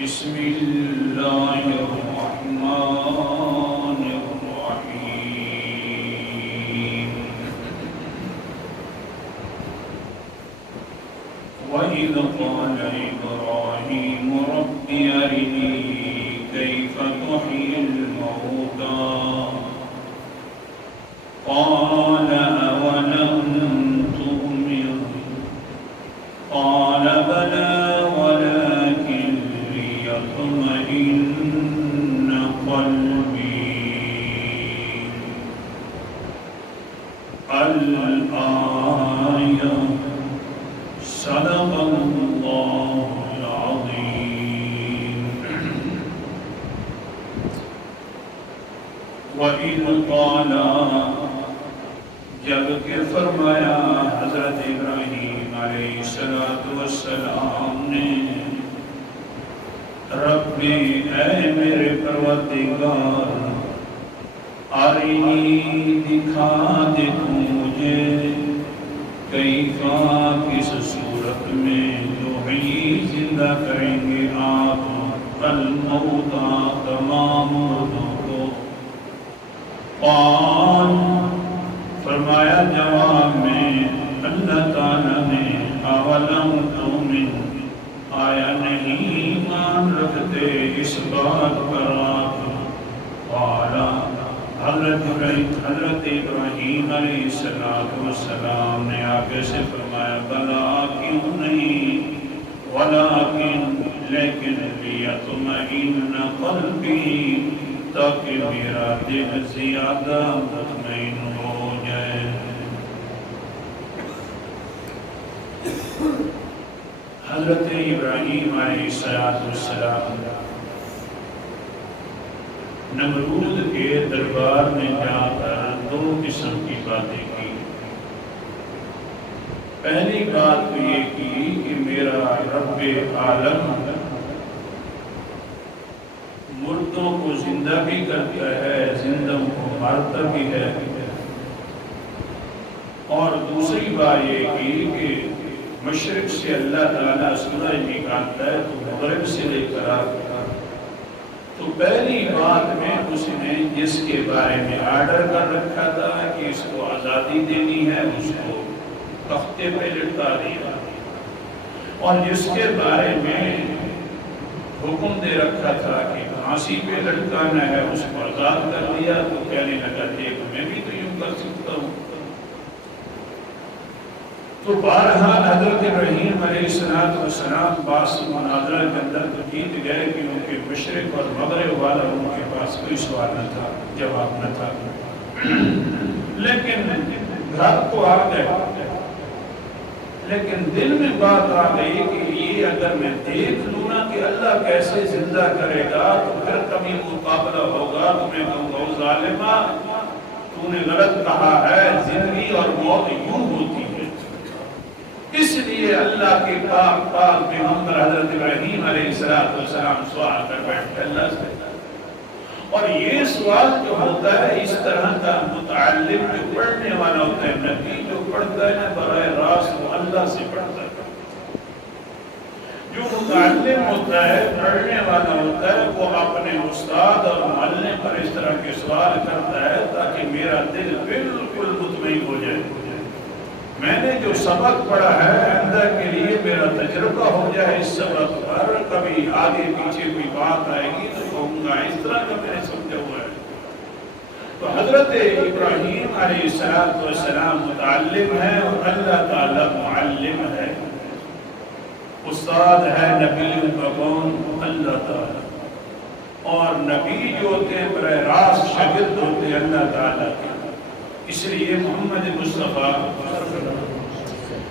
بسم الله الرحمن الرحيم وإذ قال إبراهيم رب أرني كيف تحيي الموتى قال أولم تؤمن قال بلى ولكن ليطمئن قلبي الآية صدق الله العظيم وَإِذْ قَالَ جبکہ فرمایا حضرت ابراہیم علیہ السلام نے رب اے میرے پروردگار ارنی دکھا دے تو مجھے کیفا کس صورت میں تحیی زندہ کریں گے آپ الموتى تمام مردوں کو قال فرمایا جواب میں اللہ تعالیٰ نے اولم تؤمن آیا نہیں ایمان رکھتے اس بات پر آپ قال حضرت ابراہیم علیہ السلام نے آگے سے فرمایا بلا کیوں نہیں لیکن لیطمئن قلبی تاکہ میرا دل زیادہ مطمئن ہو جائے. حضرت ابراہیم علیہ السلام نمرود کے دربار میں جا کر دو قسم کی باتیں کی. پہلی بات تو یہ کی کہ میرا رب عالم مردوں کو زندہ بھی کرتا ہے زندوں کو مارتا بھی ہے. اور دوسری بات یہ کی کہ مشرق سے اللہ تعالیٰ سورج نکالتا ہے تو مغرب سے لے کر آتا. تو پہلی بات میں اس نے جس کے بارے میں آرڈر کر رکھا تھا کہ اس کو آزادی دینی ہے اس کو تختے پہ لٹکا دیا اور جس کے بارے میں حکم دے رکھا تھا کہ پھانسی پہ لٹکانا ہے اس کو آزاد کر دیا. تو کہنے لگا دیکھ میں بھی تو یوں کر سکتا ہوں. تو بہرحال حضرت ابراہیم علیہ السلام باس مناظرہ کے اندر تو جیت گئے کیونکہ مشرق اور مغرب والا ان کے پاس کوئی سوال نہ تھا جواب نہ تھا. لیکن گھر تو آ گئے لیکن دل میں بات آ گئی کہ یہ اگر میں دیکھ لوں نا کہ اللہ کیسے زندہ کرے گا تو پھر کبھی مقابلہ ہوگا تو میں کہوں گا ظالمہ تو نے غلط کہا ہے زندگی اور موت یوں ہوتی ہے. اس لیے اللہ کے پاک پیغمبر حضرت ابراہیم علیہ السلام سوال کر بیٹھتے اللہ سے. اور یہ سوال جو ہوتا ہے اس طرح کا متعلم جو پڑھنے والا ہوتا ہے نبی جو پڑھتا ہے نا براہ راست وہ اللہ سے پڑھتا ہے. جو متعلم ہوتا ہے پڑھنے والا ہوتا ہے وہ اپنے استاد اور معلم پر اس طرح کے سوال کرتا ہے تاکہ میرا دل بالکل مطمئن ہو جائے. میں نے جو سبق پڑھا ہے اندر کے لیے میرا تجربہ ہو جائے اس سبق پر کبھی آگے پیچھے کوئی بات آئے گی تو کہوں گا اس طرح کا میں نے سمجھا ہوا ہے. تو حضرت ابراہیم علیہ السلام متعلم ہے اور اللہ تعالیٰ معلم ہے. استاد ہے نبی کا کون اللہ تعالیٰ. اور نبی جو ہوتے ہیں براہ راست شاگرد ہوتے ہیں اللہ تعالیٰ کے. اس لیے محمد مصطفیٰ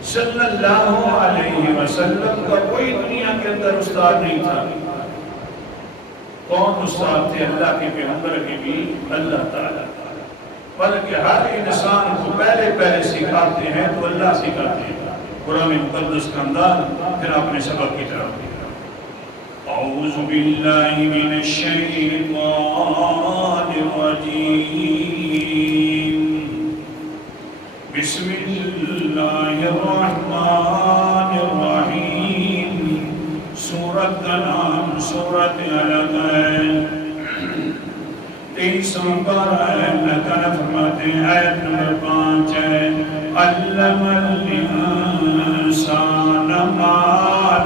صلی اللہ علیہ وسلم کا کوئی دنیا کے اندر استاد نہیں تھا. کون استاد تھے اللہ کے پیغمبر کے بھی اللہ تعالیٰ. بلکہ ہر انسان کو پہلے سکھاتے ہیں تو اللہ سکھاتے ہیں. قرآن مقدس کا انداز پھر اپنے سبق کی طرف. اعوذ باللہ من الشیطان الرجیم بسم اللہ الرحمن الرحیم سورت کا نام سورت علق ہے، 300 پارہ ہے۔ اللہ تعالیٰ فرماتے ہیں آیت نمبر 5 ہے، علم الانسان ما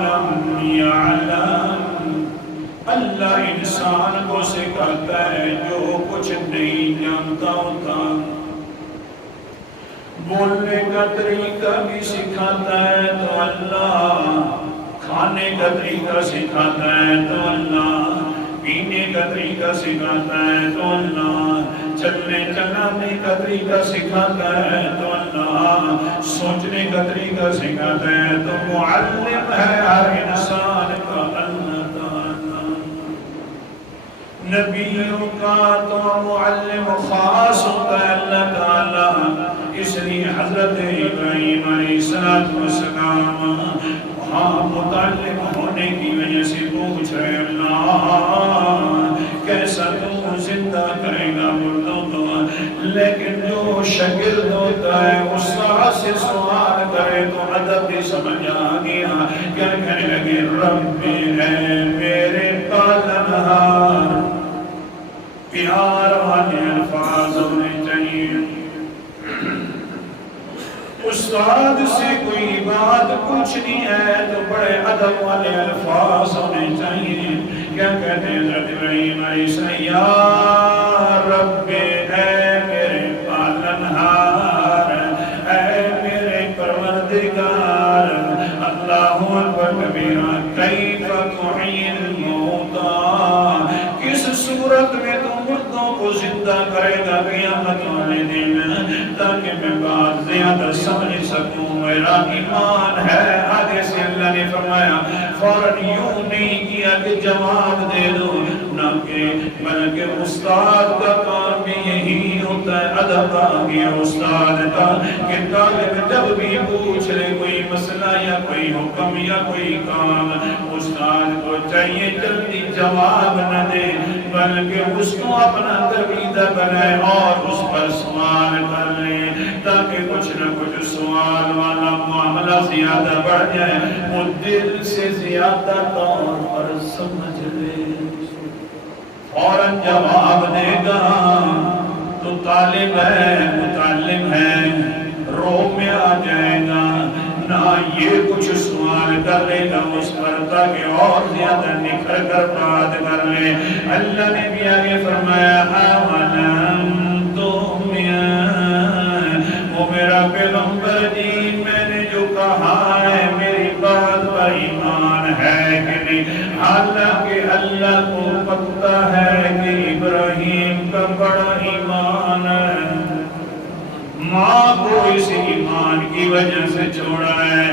لم یعلم، اللہ انسان کو سکھاتا ہے جو کچھ نہیں جانتا ہوتا، بولنے کا طریقہ بھی سکھاتا ہے تو اللہ، کھانے کا طریقہ سکھاتا ہے تو اللہ، پینے کا طریقہ سکھاتا ہے تو اللہ، چلنے چلانے کا طریقہ سکھاتا ہے تو اللہ، سوچنے کا طریقہ سکھاتا ہے تو معلم ہے ہر انسان کا اللہ تعالیٰ۔ نبیوں کا تو معلم خاص ہوتا ہے اللہ تعالیٰ، اس لیے حضرت ابراہیم علیہ السلام وہاں متعلم ہونے کی وجہ سے پوچھ رہے اللہ کیسا تو زندہ کرے گا مردوں کو، لیکن جو شاگرد ہوتا ہے استاد سے سوال کرے تو ادب بھی سمجھ آ گیا، کیا کہنے لگے رب ہے میرے پالنہار، پیار والے الفاظ ہونے چاہیے، استاد سے کوئی بات پوچھنی ہے تو بڑے ادب والے الفاظ ہونے چاہیے۔ کیا کہتے ہیں حضرت ابراہیم علیہ السلام، یا رب اے میرے پالنہار، اے میرے پروردگار، اللہ اکبر کبیرہ، کیف تحیی الموتیٰ، کس صورت میں تو مردوں کو زندہ کرے گا قیامت والے دن، تاکہ میں بات زیادہ سمجھ سکوں، میرا ایمان ہے۔ آگے سے اللہ نے فرمایا فوراً یوں نہیں کیا کہ جواب دے دو، نہ کہ بلکہ استاد کا کام بھی یہی ہوتا ہے، ادب آگے استاد کا کہ طالب جب بھی پوچھ لے کوئی مسئلہ یا کوئی حکم یا کوئی کام، استاد کو چاہیے جلدی جواب نہ دے بلکہ اس کو اپنا درویدہ بنائے اور اس پر سوال کر لے، تاکہ کچھ نہ کچھ سوال والا معاملہ زیادہ بڑھ جائے، وہ دل سے زیادہ طور پر سمجھ لے، فوراً جواب دے گا تو طالب ہے، متعلم ہے، روح میں آ جائے گا، نہ یہ کچھ سوال کر لے گا اس پر تاکہ اور زیادہ نکھر کر بات کر لے۔ اللہ نے بھی آگے فرمایا آمَنَمْ وہ میرا پیغمبر جی میں نے جو کہا ہے میری بات پر ایمان ہے کہ نہیں؟ حالانکہ اللہ کو پتہ ہے کہ ابراہیم کا بڑا ایمان ہے، ماں کو اس ایمان کی وجہ سے چھوڑا ہے،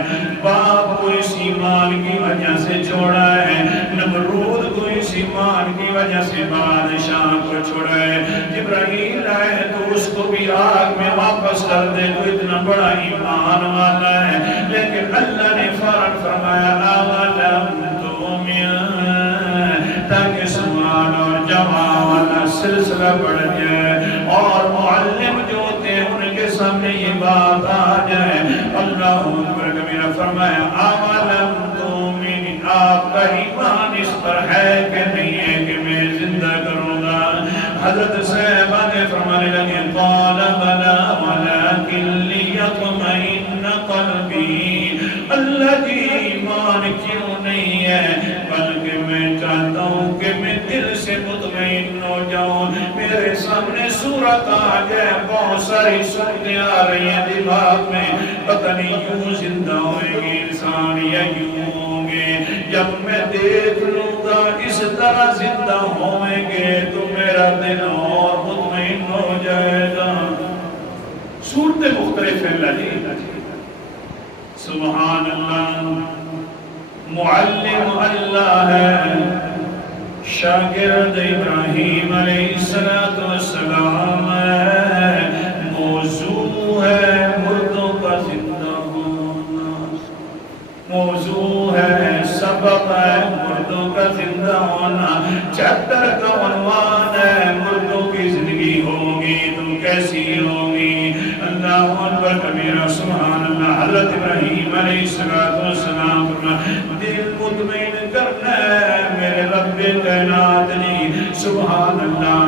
باپ کو اس ایمان کی وجہ سے چھوڑا ہے، نمرود کو اس ایمان کی وجہ سے بادشاہ کو چھوڑا ہے، جبرائیل آئے تو اس کو بھی آگ میں واپس کر دے تو اتنا بڑا ایمان والا ہے، لیکن اللہ نے فوراً فرمایا آوَلَمْ تُؤْمِنْ، تاکہ سوال اور جواب والا سلسلہ بڑھ جائے اور معلم جو ہوتے ہیں ان کے سامنے یہ بات آ جائے۔ اللہ اکبر کبیرہ فرمایا آوَلَمْ تُؤْمِنْ، آپ کا ایمان اس پر ہے کہ نہیں ہے کہ میں زندہ کروں گا؟ حضرت صحابہ نے فرمانے لگے قَالَ بَلَا وَلَكِنْ لِيَطْمَئِنَّ قَلْبِي، اللہ جی ایمان کیوں نہیں ہے بلکہ میں چاہتا ہوں کہ میں دل سے مطمئن ہو جاؤں، میرے سامنے صورت آ جائے، بہت ساری صورتیں آ رہی ہیں دماغ میں، پتہ نہیں یوں زندہ ہوئیں گے انسان یا یوں ہوں گے، جب میں دیکھ لوں گا اس طرح زندہ ہوئیں گے تو میرا دل اور مطمئن ہو جائے گا۔ صورتیں مختلف ہیں اللہ جی، سبحان اللہ، معلم اللہ ہے، شاگرد ابراہیم علیہ السلام ہے، موضوع ہے مردوں کا زندہ ہونا، موضوع ہے سبب ہے مردوں کا زندہ ہونا، چیپٹر کا عنوان ہے مردوں کی زندگی ہوگی تو کیسی ہوگی۔ اللہ اللہ اکبر کبیرہ سبحان اللہ. حضرت ابراہیم علیہ السلام دل مطمئن کرنا ہے میرے رب کائنات نے. سبحان اللہ.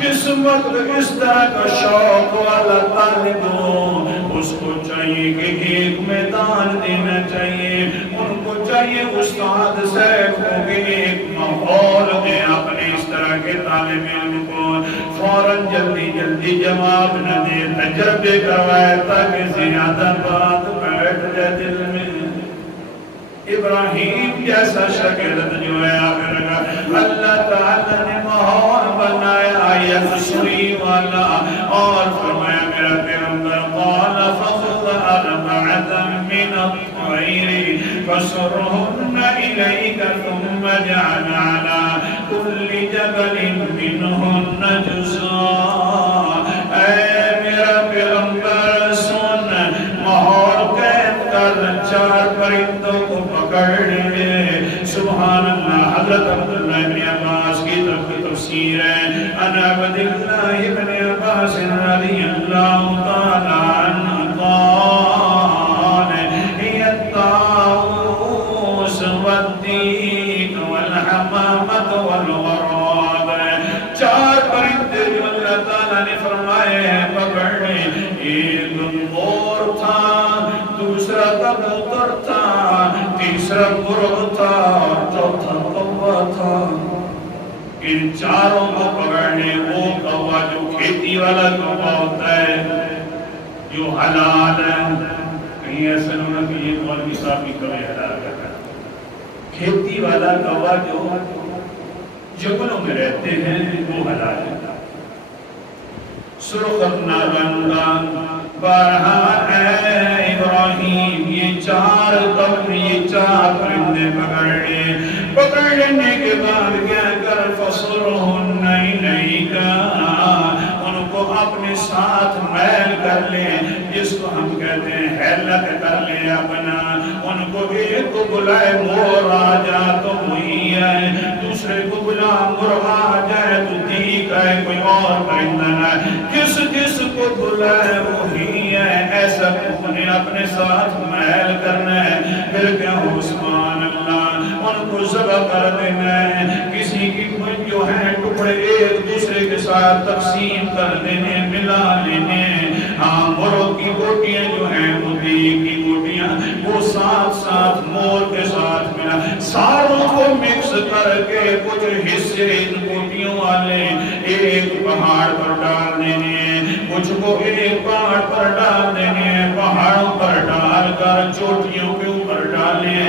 جس وقت اس طرح کا شوق والا طالب ہو اس کو چاہیے کہ ایک میدان دینا چاہیے. ان کو چاہیے استاد صاحب کو کہ ایک ماحول میں اپنے اس طرح کے طالب علم کو فوراً جلدی جلدی جواب نہ دے, تجربے کروائے تاکہ زیادہ بات بیٹھ جائے دل میں. ابراہیم جیسا شاگرد جو ہے آخر اللہ تعالیٰ نے ماحول بنایا یکسوئی والا اور فرمایا میرا پیغمبر قال فخذ أربعة من الطير فصرهن إليك ثم اجعل على كل جبل منهن جزءا. اے میرا پیغمبر سن ماحول قید کر 4 پرندوں کو پکڑ لے. سبحان اللہ. حضرت عبداللہ ابن عباس کی تفسیر ہے ان عبداللہ ابن عباس رضی اللہ تعالی عنہ قال هي الطاووس والديك والحمامة والغراب. 4 پرندے جو اللہ تعالیٰ نے فرمائے ہیں پکڑ لے. ایک مور تھا, دوسرا کبوتر تھا, تیسرا مرغ تھا اور چوتھا کوا تھا. ان 4 کو پکڑنے. وہ کوا جو کھیتی والا کوا ہوتا ہے جو حلال ہے, کہیں ایسا نہ ہو کہ یہ مولوی صاحب بھی کبھی حلال کرتا ہے. کھیتی والا کوا جو جنگلوں میں رہتے ہیں وہ حلال ہے. سرخ نارنگا. بہرحال اے ابراہیم یہ 4 پرندے پکڑ لینے کے بعد کیا کر فصرهن إليك ان کو اپنے ساتھ میل کر لے, جس کو ہم کہتے ہیں حیلت کر لے اپنا. ان کو ایک کو بلائے مور آ جا تو وہی ہے, دوسرے کو بلا مرغ آ جائے تو دیک ہے, کوئی اور پرندہ نہ. جس کو بلائے وہی ہے. ایسا انہیں اپنے ساتھ میل کرنا ہے. پھر کیا ہو سبحان اللہ ان کو ذبح کر دینا ہے. کسی کی جو ہے ٹکڑے ایک دوسرے کے ساتھ تقسیم کر دینے, ملا لینے. ہاں مرغ کی بوٹیاں جو ہیں وہ دیگ کی بوٹیاں وہ ساتھ مور کے ساتھ ملا. ساروں کو مکس کر کے کچھ حصے ان بوٹیوں والے ایک پہاڑ پر ڈال دینے, کچھ کو ایک پہاڑ پر ڈال دینے, پہاڑوں پر ڈال کر چوٹیوں کے اوپر ڈالیں.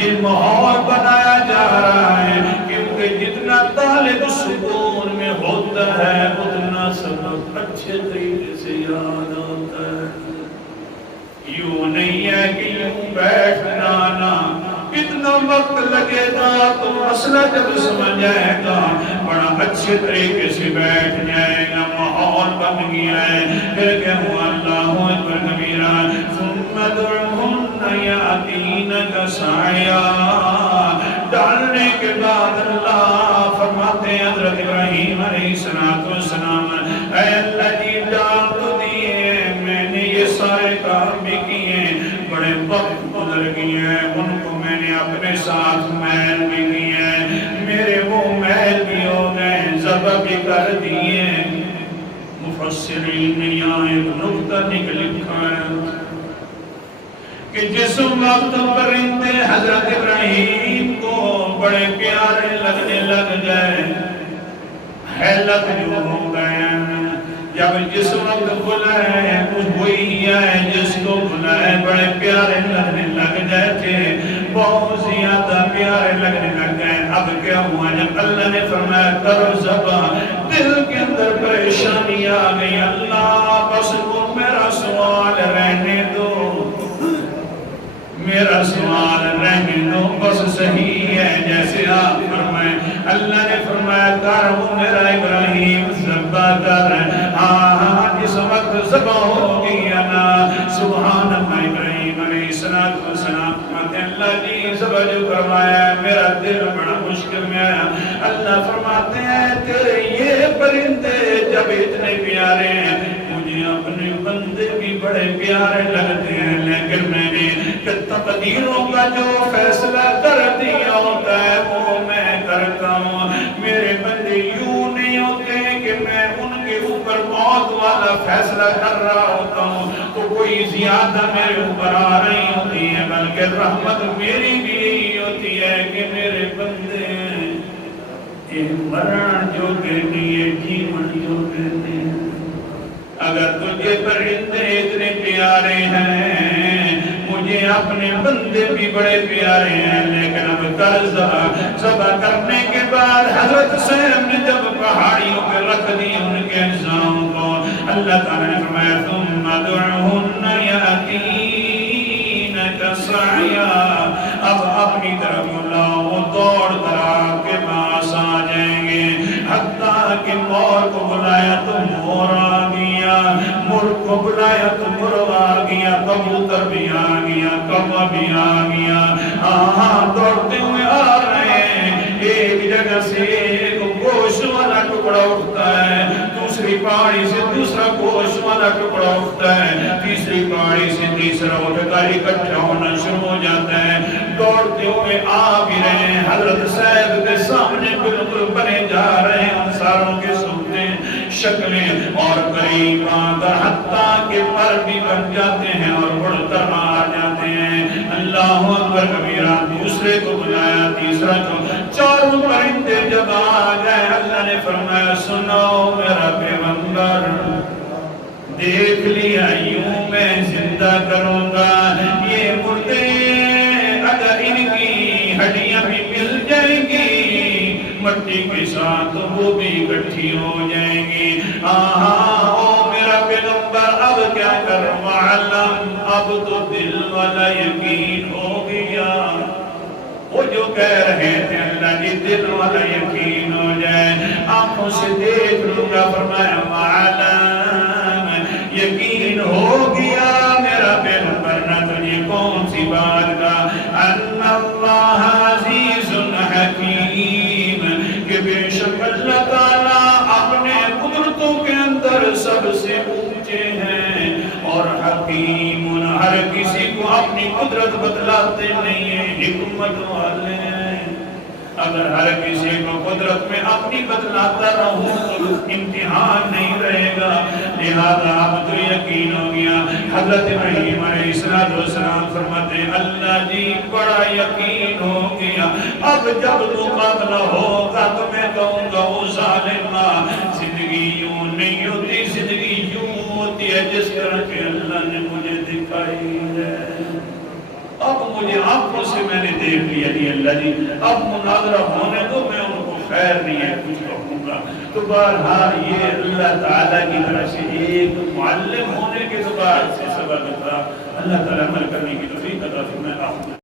یہ ماحول بنایا جا رہا ہے کیونکہ جتنا طالب سکون میں ہوتا ہے اتنا سبق اچھے طریقے سے یاد ہوتا ہے. یوں نہیں ہے کہ یوں بیٹھنا نہ, کتنا وقت لگے گا تو مسئلہ جب سمجھ جائے گا بڑا اچھے طریقے سے بیٹھ جائے گا. ماحول بن گیا ہے. پھر کہ اللہ اکبر کبیرہ. ثم ادعوهن یاتینک سعیا. ڈالنے کے بعد اللہ فرماتے ہیں حضرت ابراہیم علیہ السلام اے اللہ جی ڈال تو دیے, میں نے یہ سارے کام بھی کیے, بڑے وقت گزر گئے ہیں, ان کو میں نے اپنے ساتھ میل بھی کیے, میرے وہ میل بھی ہو گئے, ذبح بھی کر دیے. مفسرین نے یہاں ایک نقطہ لکھا ہے کہ جس وقت پرندے حضرت ابراہیم کو بڑے پیارے لگنے لگ جائے, حیلت جو ہو گئے, جب جس وقت بلائے وہی آئے جس کو بلائے بڑے پیارے لگنے لگ جائے تھے, بہت زیادہ پیارے لگنے لگ گئے. اب کیا ہوا جب اللہ نے فرمایا کرو ذبح, دل کے اندر پریشانی آ گئی. اللہ بس کو میرا سوال رہنے دو, میرا سوال رہنے دو, بس صحیح ہے جیسے آپ فرمائیں. اللہ نے فرمایا کر وہ میرا ابراہیم ذبح کر. ہاں جس وقت ذبح ہو گیا نا سبحان اللہ ابراہیم علیہ السلام فرماتے ہیں اللہ جی ذبح جو کروایا میرا دل بڑا مشکل میں آیا. اللہ فرماتے ہیں تیرے یہ پرندے جب اتنے پیارے ہیں مجھے اپنے بندے بھی بڑے پیارے لگتے ہیں، لیکن میں نے تقدیروں کا جو فیصلہ کر دیا ہوتا ہے وہ میں کرتا ہوں۔ میرے بندے یوں نہیں ہوتے کہ میں ان کے اوپر موت والا فیصلہ کر رہا ہوتا ہوں تو کوئی زیادہ میرے اوپر آ رہی ہوتی ہے، بلکہ رحمت میری بھی یہی ہوتی ہے کہ میرے بندے مرن جو کہتی ہے جیون جو کہتے ہیں۔ اگر تجھے پرندے اتنے پیارے ہیں، مجھے اپنے بندے بھی بڑے پیارے ہیں، لیکن اب ذبح کرنے کے بعد حضرت سیم نے جب پہاڑیوں پہ رکھ دی ان کے اجزاؤں کو، اللہ تعالیٰ نے فرمایا ثم ادعهن یأتینک سعیا، اب اپنی طرف بلاؤ، وہ دوڑ کر آپ کے پاس آ جائیں گے۔ حتیٰ کہ مور کو بلایا تو مور آ گیا، مرغ کو بلایا تو مرغ آ گیا، کبوتر بھی آ گیا، کوا بھی آ گیا، دوڑتے ہوئے آ رہے ہیں۔ ایک جگہ سے ایک گوشت والا ٹکڑا اٹھتا ہے، دوسری پہاڑی سے دوسرا گوشت والا ٹکڑا اٹھتا ہے، تیسری پہاڑی سے تیسرا اٹھ کر اکٹھا ہونا شروع ہو جاتا ہے۔ دوڑتے ہوئے آ بھی رہے ہیں، حضرت صاحب کے سامنے بالکل بنے جا رہے ہیں انصاروں کے سامنے شکلیں، اور قریب آ کر حتیٰ کہ پر بھی بن جاتے ہیں اور اڑ کر آ جاتے ہیں۔ اللہ اکبر کبیرہ، دوسرے کو بلایا، تیسرا کو، چاروں پرندے جب آ گئے اللہ نے فرمایا سنو میرا پیغمبر، دیکھ لیا یوں میں زندہ کروں گا، یہ مردے اگر ان کی ہڈیاں بھی مل جائیں گی مٹی کے ساتھ وہ بھی اکٹھی ہو جائیں گی۔ او میرا پیغمبر اب کیا کروں؟ معلم اب تو دل والا یقین ہو گیا، وہ جو کہہ رہے تھے اللہ جی دل والا یقین ہو جائے، آنکھوں سے دیکھ لوں گا۔ فرمایا معلم یقین ہو گیا میرا پیغمبر، نہ تجھے کون سی بات کا، ان اللہ عزیز حکیم، کہ بے شک اللہ تعالیٰ اپنے قدرتوں کے اندر سب سے اونچے ہیں، اور حکیم ہر کسی کو اپنی قدرت بتلاتے نہیں ہیں، حکمت والے ہیں۔ اگر ہر کسی کو قدرت میں اپنی بتلاتا رہوں تو امتحان نہیں رہے گا، لہذا اب تو یقین ہو گیا۔ حضرت ابراہیم علیہ السلام فرماتے ہیں اللہ جی بڑا یقین ہو گیا، اب جب مقابلہ ہوگا تو میں کہوں گا او ظالمہ، زندگی یوں نہیں ہوتی، زندگی یوں ہوتی ہے جس طرح کہ اللہ نے مجھے دکھائی ہے۔ اب مجھے آنکھوں سے میں نے دیکھ لیا جی اللہ جی، اب مناظرہ ہونے دو، میں ان کو خیر نہیں ہے کچھ کہوں گا۔ تو بہرحال یہ اللہ تعالیٰ کی طرف سے ایک معلم ہونے کے بعد سے سبق تھا۔ اللہ تعالیٰ عمل کرنے کی توفیق عطا فرمائے۔